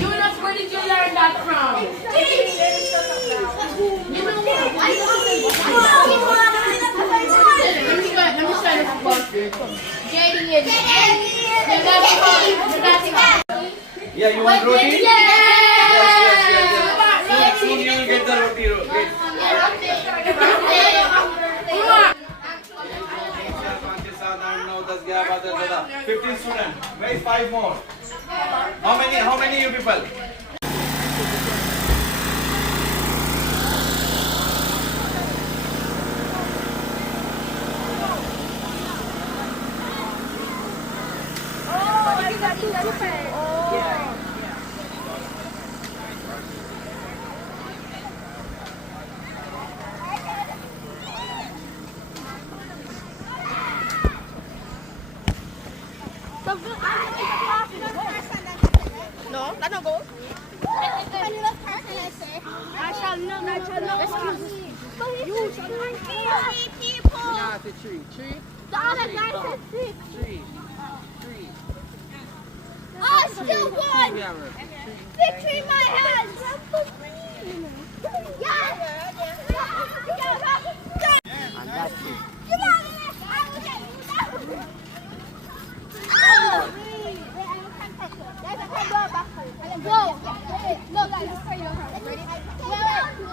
Yunus, where did you learn that from? Yeah, you want roti? Yes. Soon you will get the roti. Great. 15 students. Where is 5 more? How many you people? No, that no go. I shall know. Excuse me. You shall know. 3 people. Nah, it's a tree. Tree? The other guy said 6. Tree. Tree. I still won. Victory in my hands. Yes. I got you. You got it. I will get you. Oh. Whoa! No, guys, just for your heart. Ready?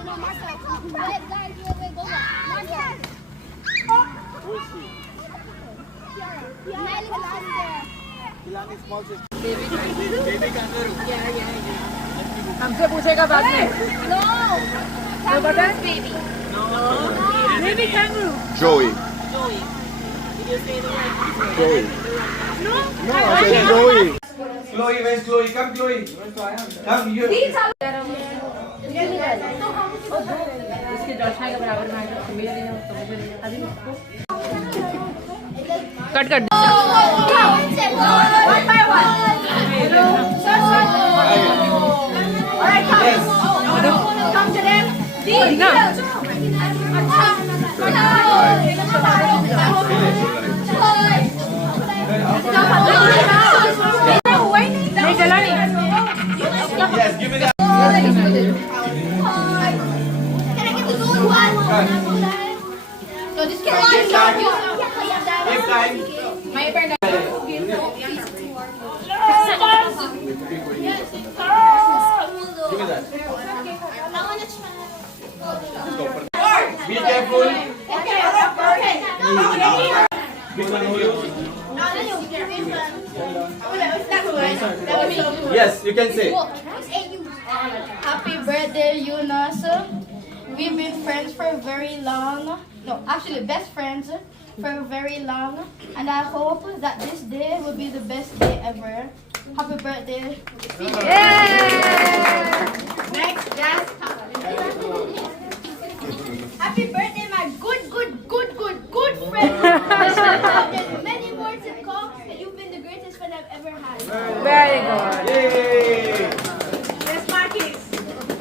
No, Marcel. Wait, guys, wait, go back. Marcel. Who is she? Miley was there. Ilani small sister. Baby kangaroo. हमसे पूछेगा बाद में No. तो बता Baby. Baby kangaroo Joey. Joey. No. No, I said Joey. Chloe, where's Chloe? Come, Chloe. Come, you. इसके जोशना के बराबर में आएगा तो मेरे लिए तो मुझे लिए अभी उसको कट कर दो One by one. Alright, come. Yes. Come to them. नहीं चला नहीं Yes, give me that. Can I get the gold one? No, this can Give time. मैं पर Give me that. Be careful. Yes, you can say. Happy birthday, Yunus. We've been friends for very long. No, actually best friends for very long. And I hope that this day will be the best day ever. Happy birthday. Next, yes. Happy birthday, my good friend. There's many more to come. You've been the greatest friend I've ever had. very good Yay!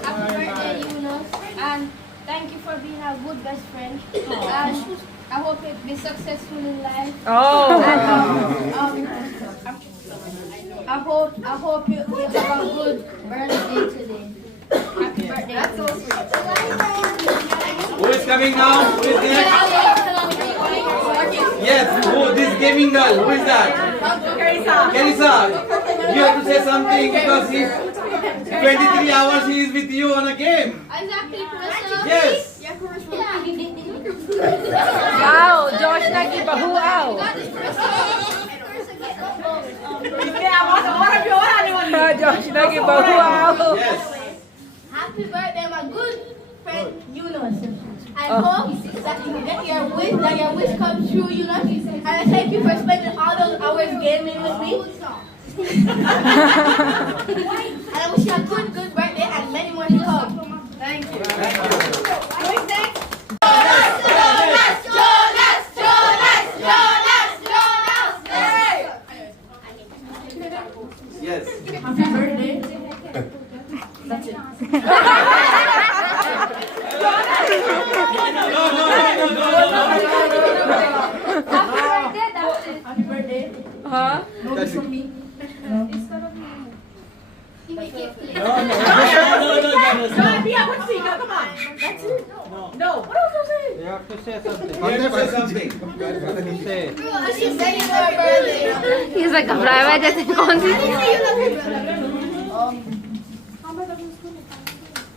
Happy birthday, Yunus. And thank you for being a good best friend. And I hope you be successful in life. oh I hope you have a good birthday today. Happy birthday. That's so sweet. Who is coming now? Who is next? Yes, who? This gaming girl. Who is that? Carissa. You have to say something because he's 23 hours he is with you on a game. Exactly, Carissa. Yes. आओ जोशना की बहू आओ जोशना की बहू आओ Yes. Happy birthday, my good friend Yunus. I hope that you get your wish comes true, Yunus. And I thank you for spending all those hours gaming with me. And I wish you a good birthday and many more to come. Thank you. Thank you. Who's next? Let's go! हाँ He make it clear. No, Abia, what's it? Come on. That's it. No. What else was it? you have to say something. You have to say something. Say. She's saying your birthday. He's like घबराया हुआ है जैसे कौन सी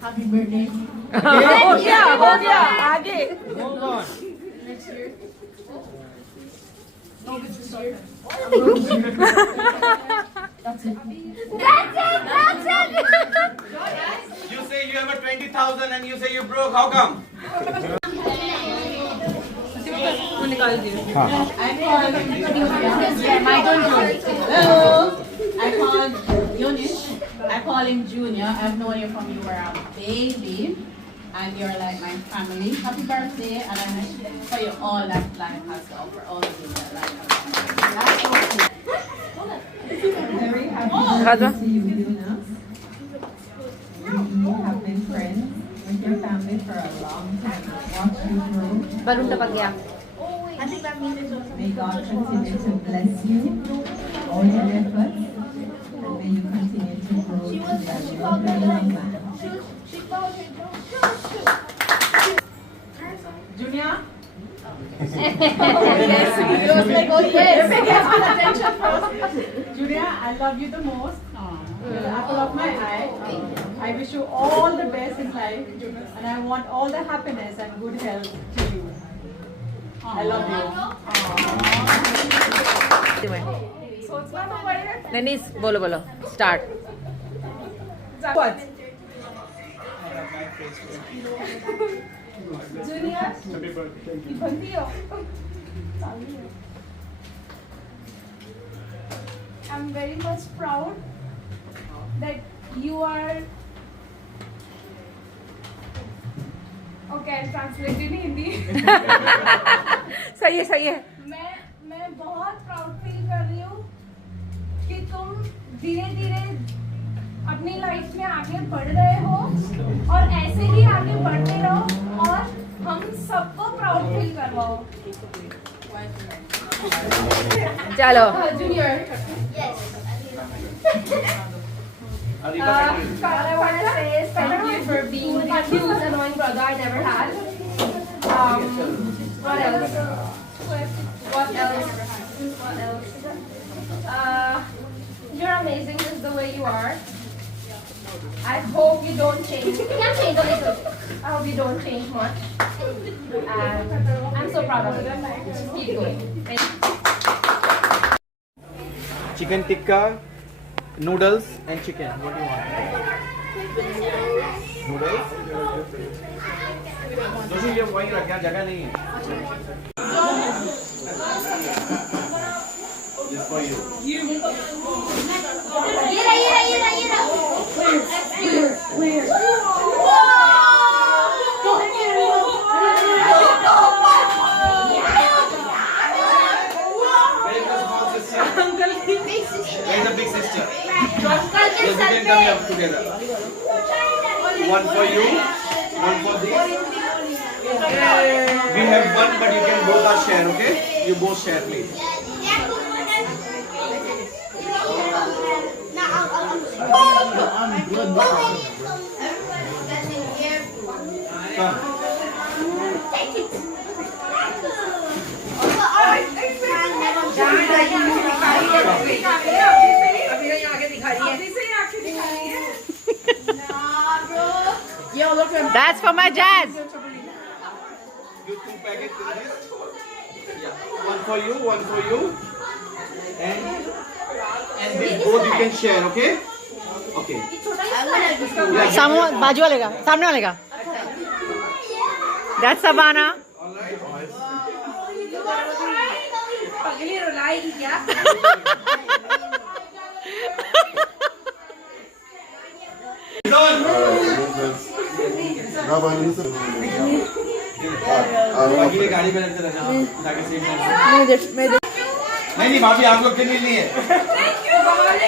Happy birthday. हो गया आगे Move on. That's it. You say you have a 20,000 and you say you broke. How come? तू निकाल दियो Hello, I called Yunus. I call him Junior. I've known you from you were a baby, and you're like my family. Happy birthday, and I wish for you all that life has to offer, all the things that life has to offer. Very happy Radha to you, Yunus. We have been friends with your family for a long time. Watch you grow. balloon टपक गया May God continue to bless you, all your efforts, and may you continue to grow to be a very young man. Junior. Junior, I love you the most. You're the apple of my eye. I wish you all the best in life, and I want all the happiness and good health to you. I love you. नहीं बोलो बोलो start What? I'm very much proud that you are. Okay, I'll translate in Hindi. सही है मैं बहुत proud feel कर रही हूँ कि तुम धीरे धीरे अपनी लाइफ में आगे बढ़ रहे हो और ऐसे ही आगे बढ़ते रहो और हम सबको प्राउड फील करवाओ. चलो Junior. Yes. I want to say thank you for being the cutest annoying brother I never had. What else? What else? You're amazing just the way you are. I hope you don't change. You can change a little. I hope you don't change much. And I'm so proud of you. Just keep going. Thank you. Chicken tikka, noodles, and chicken. What do you want? Noodles? Joshi ये वही रख यहाँ जगह नहीं है. This for you. Where is the small sister? Where is the big sister? Yes, you can come here together. One for you, one for this. We have one, but you can both are share, okay? You both share, please. Come. That's for my jazz. You two packets with this. Yeah. One for you, one for you. And this both you can share, okay? Okay. बाजू वाले का सामने वाले का That's Savannah. पगली रुलाएगी क्या? बाकी ये गाड़ी में रखते रहना ताकि सेफ नहीं भाभी आप लोग के लिए नहीं है.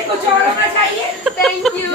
कुछ और होना चाहिए. Thank you.